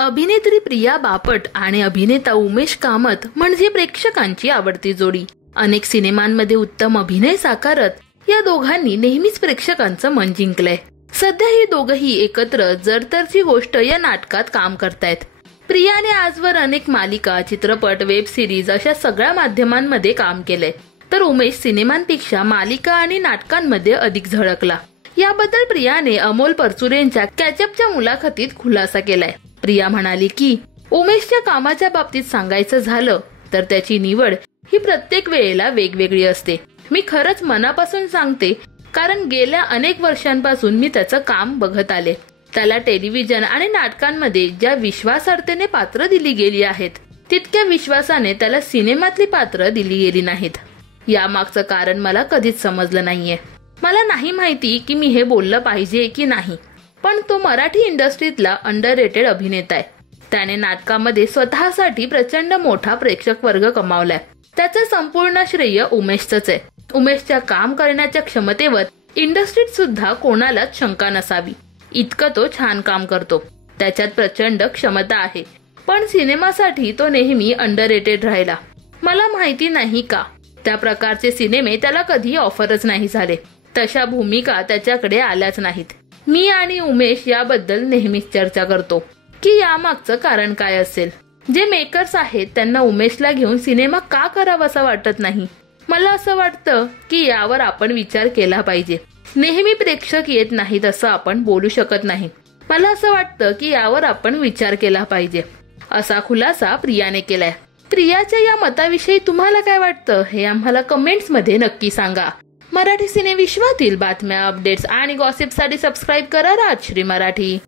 अभिनेत्री प्रिया बापट आणि अभिनेता उमेश कामत म्हणजे प्रेक्षकांची आवडती जोडी। अनेक सिनेमांमध्ये उत्तम अभिनय साकारत या दोघांनी नेहमीच प्रेक्षकांचं मन जिंकलंय। सध्या हे दोघंही एकत्र जरतरची गोष्ट या नाटकात काम करतायत। प्रियाने आजवर अनेक मालिका, चित्रपट, वेब सिरीज अशा सगळ्या माध्यमांमध्ये काम केलंय, तर उमेश सिनेमांपेक्षा मालिका आणि नाटकांमध्ये अधिक झळकला। याबद्दल प्रियाने अमोल परचुरेंच्या कॅचअपच्या मुलाखतीत खुलासा केलाय। प्रिया म्हणाली की उमेशच्या कामाच्या बाबतीत सांगायचं झालं तर त्याची निवड ही प्रत्येक वेळेला वेगवेगळी असते। मी खरंच मनापासून सांगते, कारण गेल्या अनेक वर्षांपासून मी त्याचं काम बघत आले। त्याला टेलिव्हिजन आणि नाटकांमध्ये ज्या विश्वासार्हतेने पात्र दिली गेली आहेत, तितक्या विश्वासाने त्याला सिनेमातली पात्र दिली गेली नाहीत। यामागचं कारण मला कधीच समजलं नाहीये। मला नाही माहिती की मी हे बोललं पाहिजे की नाही, पण तो मराठी इंडस्ट्रीतला अंडररेटेड अभिनेता आहे। त्याने नाटकामध्ये स्वतःसाठी प्रचंड मोठा प्रेक्षक वर्ग कमावलाय। त्याचं संपूर्ण श्रेय उमेशचंच आहे। उमेशच्या काम करण्याच्या क्षमतेवर इंडस्ट्रीत सुद्धा कोणालाच शंका नसावी, इतकं तो छान काम करतो। त्याच्यात प्रचंड क्षमता आहे, पण सिनेमासाठी तो नेहमी अंडररेटेड राहिला। मला माहिती नाही का त्या प्रकारचे सिनेमे त्याला कधी ऑफरच नाही झाले, तशा भूमिका त्याच्याकडे आल्याच नाहीत। मी आणि उमेश याबद्दल नेहमीच चर्चा करतो की यामागचं कारण काय असेल। जे मेकर्स आहेत त्यांना उमेशला घेऊन सिनेमा का करावासा वाटत नाही। मला असं वाटतं की यावर आपण विचार केला पाहिजे। नेहमी प्रेक्षक येत नाहीत असं आपण बोलू शकत नाही। मला असं वाटतं की यावर आपण विचार केला पाहिजे, असा खुलासा प्रियाने केलाय। प्रियाच्या या मताविषयी तुम्हाला काय वाटतं हे आम्हाला कमेंट्स मध्ये नक्की सांगा। मराठी सिने विश्वातील बातम्या, अपडेट्स आणि गॉसिपसाठी सबस्क्राईब करा राजश्री मराठी।